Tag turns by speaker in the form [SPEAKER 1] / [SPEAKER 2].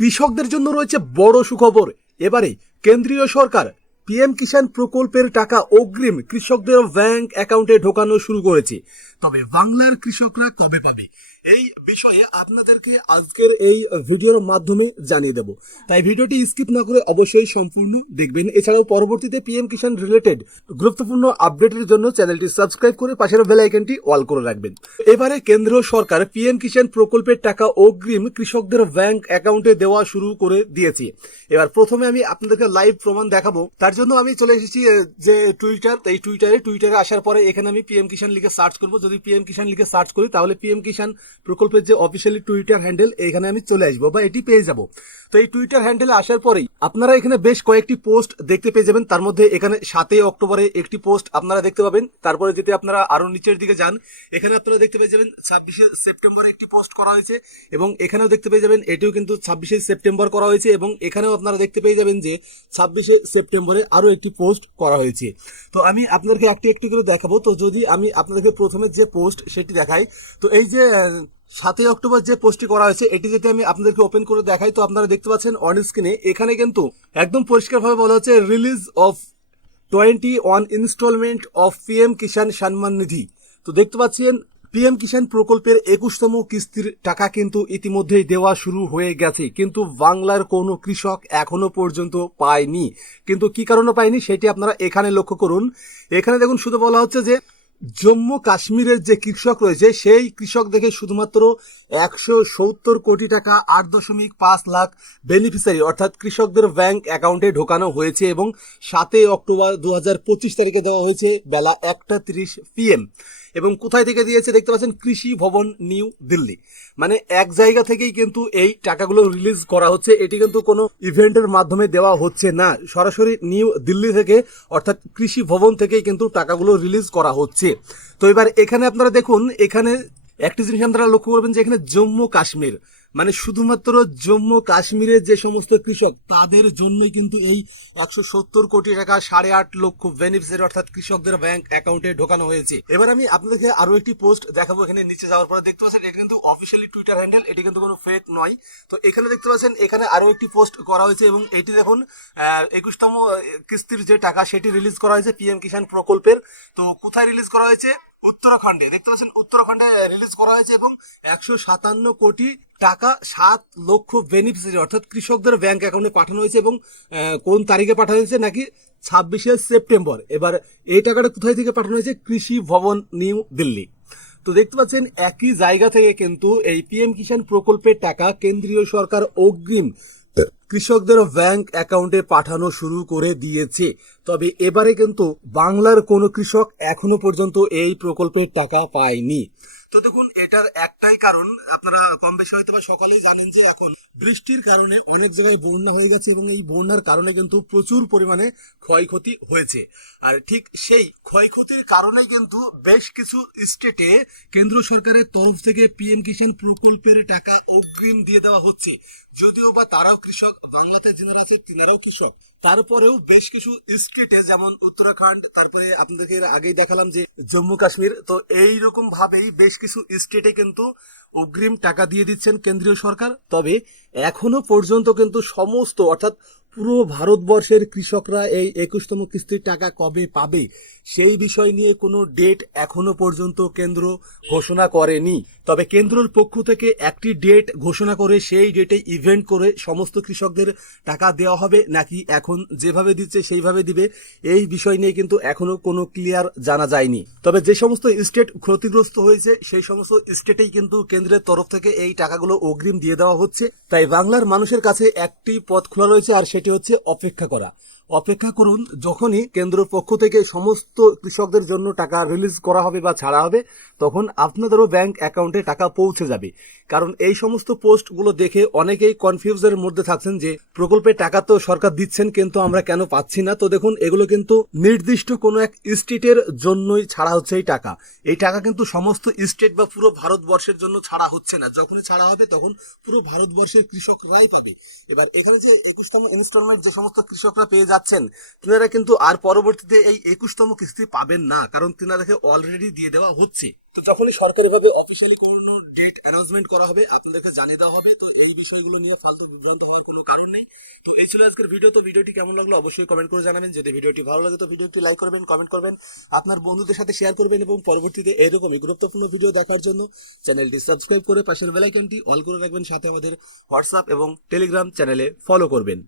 [SPEAKER 1] কৃষকদের জন্য রয়েছে বড় সুখবর। এবারে কেন্দ্রীয় সরকার পিএম কিষাণ প্রকল্পের টাকা অগ্রিম কৃষকদের ব্যাংক অ্যাকাউন্টে ঢোকানো শুরু করেছে। তবে বাংলার কৃষকরা কবে পাবে? এই বিষয়ে আপনাদেরকে আজকের এই ভিডিওর মাধ্যমে জানিয়ে দেব। তাই ভিডিওটি স্কিপ না করে অবশ্যই সম্পূর্ণ দেখবেন। এছাড়াও পরবর্তীতে পিএম কিষাণ রিলেটেড গুরুত্বপূর্ণ আপডেটের জন্য চ্যানেলটি সাবস্ক্রাইব করে পাশের বেল আইকনটি অল করে রাখবেন। এবারে কেন্দ্র সরকার পিএম কিষাণ প্রকল্পের টাকা অগ্রিম কৃষকদের ব্যাংক অ্যাকাউন্টে দেওয়া শুরু করে দিয়েছে। এবার প্রথমে আমি আপনাদেরকে লাইভ প্রমাণ দেখাবো। তার জন্য আমি চলে এসেছি যে টুইটার এই টুইটারে টুইটারে আসার পরে এখানে আমি পিএম কিষাণ লিখে সার্চ করব। যদি পিএম কিষাণ লিখে সার্চ করি, তাহলে পিএম কিষাণ প্রকল্পের যে অফিসিয়ালি টুইটার হ্যান্ডেল এখানে আমি চলে আসব বা এটি পেয়ে যাব। তো এই টুইটার হ্যান্ডেলে আসার পরেই আপনারা এখানে বেশ কয়েকটি পোস্ট দেখতে পেয়ে যাবেন। তার মধ্যে এখানে সাতই অক্টোবরে একটি পোস্ট আপনারা দেখতে পাবেন। তারপরে যদি আপনারা আরও নিচের দিকে যান, এখানে আপনারা দেখতে পেয়ে যাবেন ছাব্বিশে সেপ্টেম্বরে একটি পোস্ট করা হয়েছে এবং এখানেও দেখতে পেয়ে যাবেন, এটিও কিন্তু ছাব্বিশে সেপ্টেম্বর করা হয়েছে এবং এখানেও আপনারা দেখতে পেয়ে যাবেন যে ছাব্বিশে সেপ্টেম্বরে আরও একটি পোস্ট করা হয়েছে। তো আমি আপনাদেরকে একটি একটি করে দেখাবো। তো যদি আমি আপনাদেরকে প্রথমে যে পোস্ট সেটি দেখাই। তো এই যে সাতই অক্টোবর যে পোস্টটি করা হয়েছে, এটি যদি আমি আপনাদেরকে ওপেন করে দেখাই, তো আপনারা দেখতে পাচ্ছেন অন স্ক্রিনে এখানে কিন্তু একদম পরিষ্কারভাবে বলা হচ্ছে release of twenty one installment of PM Kisan Samman Nidhi তো দেখতে পাচ্ছেন পিএম কিষাণ প্রকল্পের একুশতম কিস্তির টাকা কিন্তু ইতিমধ্যেই দেওয়া শুরু হয়ে গেছে। কিন্তু বাংলার কোনো কৃষক এখনও পর্যন্ত পায়নি। কিন্তু কি কারণে পায়নি, সেটি আপনারা এখানে লক্ষ্য করুন। এখানে দেখুন, শুধু বলা হচ্ছে যে জম্মু কাশ্মীরের যে কৃষক রয়েছে সেই কৃষক দেখে শুধুমাত্র একশো সত্তর কোটি টাকা, আট দশমিক পাঁচ লাখ বেনিফিসারি অর্থাৎ কৃষকদের ব্যাংক অ্যাকাউন্টে ঢোকানো হয়েছে এবং সাতই অক্টোবর দু হাজার পঁচিশ তারিখে দেওয়া হয়েছে বেলা একটা তিরিশ পিএম এবং কোথায় থেকে দিয়েছে দেখতে পাচ্ছেন কৃষি ভবন নিউ দিল্লি। মানে এক জায়গা থেকেই কিন্তু এই টাকাগুলো রিলিজ করা হচ্ছে। এটি কিন্তু কোনো ইভেন্টের মাধ্যমে দেওয়া হচ্ছে না। সরাসরি নিউ দিল্লি থেকে, অর্থাৎ কৃষি ভবন থেকেই কিন্তু টাকাগুলো রিলিজ করা হচ্ছে। তো এবার এখানে আপনারা দেখুন, এখানে একটি জিনিস আপনারা লক্ষ্য করবেন যে এখানে জম্মু কাশ্মীর মানে শুধুমাত্র জম্মু কাশ্মীরের যে সমস্ত কৃষক, তাদের জন্যই কিন্তু এই একশো সত্তর কোটি টাকা, সাড়ে আট লক্ষ বেনিফিসিয়ারি অর্থাৎ কৃষকদের ব্যাংক অ্যাকাউন্টে ঢোকানো হয়েছে। এবার আমি আপনাদেরকে আরও একটি পোস্ট দেখাবো এখানে নিচে যাওয়ার পরে। দেখতে পাচ্ছেন, এটা কিন্তু অফিসিয়ালি টুইটার হ্যান্ডেল এটি কিন্তু কোনো ফেক নয়। তো এখানে দেখতে পাচ্ছেন, এখানে আরও একটি পোস্ট করা হয়েছে এবং এটি দেখুন একুশতম কিস্তির যে টাকা, সেটি রিলিজ করা হয়েছে পিএম কিষাণ প্রকল্পের। তো কোথায় রিলিজ করা হয়েছে? উত্তরাখণ্ডে। দেখতে পাচ্ছেন উত্তরাখণ্ডে রিলিজ করা হয়েছে এবং একশো সাতান্ন কোটি টাকা সাত লক্ষ বেনিফিসিয়ারি অর্থাৎ কৃষকদের ব্যাংক অ্যাকাউন্টে পাঠানো হয়েছে এবং কোন তারিখে পাঠানো হয়েছে নাকি ছাব্বিশে সেপ্টেম্বর। এবার এই টাকাটা কোথায় থেকে পাঠানো হয়েছে? কৃষি ভবন, নিউ দিল্লি। তো দেখতে পাচ্ছেন একই জায়গা থেকে কিন্তু এই পিএম কিষাণ প্রকল্পের টাকা কেন্দ্রীয় সরকার অগ্রিম কৃষকদের ব্যাংক অ্যাকাউন্টে পাঠানো শুরু করে দিয়েছে। তবে এবারে কিন্তু বাংলার কোনো কৃষক এখনও পর্যন্ত এই প্রকল্পের টাকা পায়নি। তো দেখুন, এটার একটাই কারণ, আপনারা কম বেশি হয়তো বা সকলেই জানেন যে এখন বৃষ্টির কারণে অনেক জায়গায় বন্যা হয়ে গেছে এবং এই বন্যার কারণে কিন্তু প্রচুর পরিমাণে ক্ষয়ক্ষতি হয়েছে। আর ঠিক সেই ক্ষয়ক্ষতির কারণেই কিন্তু বেশ কিছু স্টেটে কেন্দ্র সরকারের তরফ থেকে পিএম কিষাণ প্রকল্পের টাকা অগ্রিম দিয়ে দেওয়া হচ্ছে। যদিও বা তারাও কৃষক, বাংলাতে যারা আছে তিনারাও কৃষক। তারপরেও বেশ কিছু স্টেটে যেমন উত্তরাখণ্ড, তারপরে আপনাদেরকে আগেই দেখালাম যে জম্মু কাশ্মীর, তো এইরকম ভাবেই বেশ কিছু স্টেটে কিন্তু অগ্রিম টাকা দিয়ে দিচ্ছেন কেন্দ্রীয় সরকার। তবে এখনও পর্যন্ত কিন্তু সমস্ত, অর্থাৎ পুরো ভারতবর্ষের কৃষকরা এই একুশতম কিস্তির টাকা কবে পাবে সেই বিষয় নিয়ে কোনো ডেট এখনও পর্যন্ত কেন্দ্র ঘোষণা করেনি। তবে কেন্দ্রের পক্ষ থেকে একটি ডেট ঘোষণা করে সেই ডেটে ইভেন্ট করে সমস্ত কৃষকদের টাকা দেওয়া হবে নাকি এখন যেভাবে দিচ্ছে সেইভাবে দিবে এই বিষয় নিয়ে কিন্তু এখনও কোনো ক্লিয়ার জানা যায়নি। তবে যে সমস্ত স্টেট ক্ষতিগ্রস্ত হয়েছে সেই সমস্ত স্টেটেই কিন্তু কেন্দ্রের তরফ থেকে এই টাকাগুলো অগ্রিম দিয়ে দেওয়া হচ্ছে। তাই বাংলার মানুষের কাছে একটি পথ খোলা রয়েছে আর সেটি হচ্ছে অপেক্ষা করা। অপেক্ষা করুন, যখনই কেন্দ্রের পক্ষ থেকে সমস্ত কৃষকদের জন্য টাকা রিলিজ করা হবে বা ছাড়া হবে, তখন আপনাদেরও ব্যাংক অ্যাকাউন্টে টাকা পৌঁছে যাবে। কারণ এই সমস্ত পোস্টগুলো দেখে অনেকেই কনফিউজের মধ্যে থাকছেন যে, প্রকল্পে টাকা তো সরকার দিচ্ছেন, কিন্তু আমরা কেন পাচ্ছি না? তো দেখুন, এগুলো কিন্তু নির্দিষ্ট কোনো এক স্টেটের জন্যই ছাড়া হচ্ছে এই টাকা। এই টাকা কিন্তু সমস্ত স্টেট বা পুরো ভারতবর্ষের জন্য ছাড়া হচ্ছে না। যখনই ছাড়া হবে, তখন পুরো ভারতবর্ষের কৃষকরাই পাবে। এবার এখানে যে একুশতম ইনস্টলমেন্ট যে সমস্ত কৃষকরা পেয়ে যাচ্ছে পাচ্ছেন, তিনারা কিন্তু আর পরবর্তীতে এই একুশতম কিস্তি পাবেন না, কারণ তিনারাকে অলরেডি দিয়ে দেওয়া হচ্ছে। তো যখনই সরকারিভাবে অফিসিয়ালি কোনো ডেট অ্যানাউন্সমেন্ট করা হবে, আপনাদেরকে জানিয়ে দেওয়া হবে। তো এই বিষয়গুলো নিয়ে ফালতু বিভ্রান্ত হওয়ার কোনো কারণ নেই। তো এই ছিল আজকের ভিডিও তো ভিডিওটি কেমন লাগল অবশ্যই কমেন্ট করে জানাবেন। যদি ভিডিওটি ভালো লাগে, তো ভিডিওটি লাইক করবেন কমেন্ট করবেন, আপনার বন্ধুদের সাথে শেয়ার করবেন এবং পরবর্তীতে এরকমই গুরুত্বপূর্ণ ভিডিও দেখার জন্য চ্যানেলটি সাবস্ক্রাইব করে পাশের বেলাইকনটি অল করে রাখবেন। সাথে আমাদের হোয়াটসঅ্যাপ এবং টেলিগ্রাম চ্যানেলে ফলো করবেন।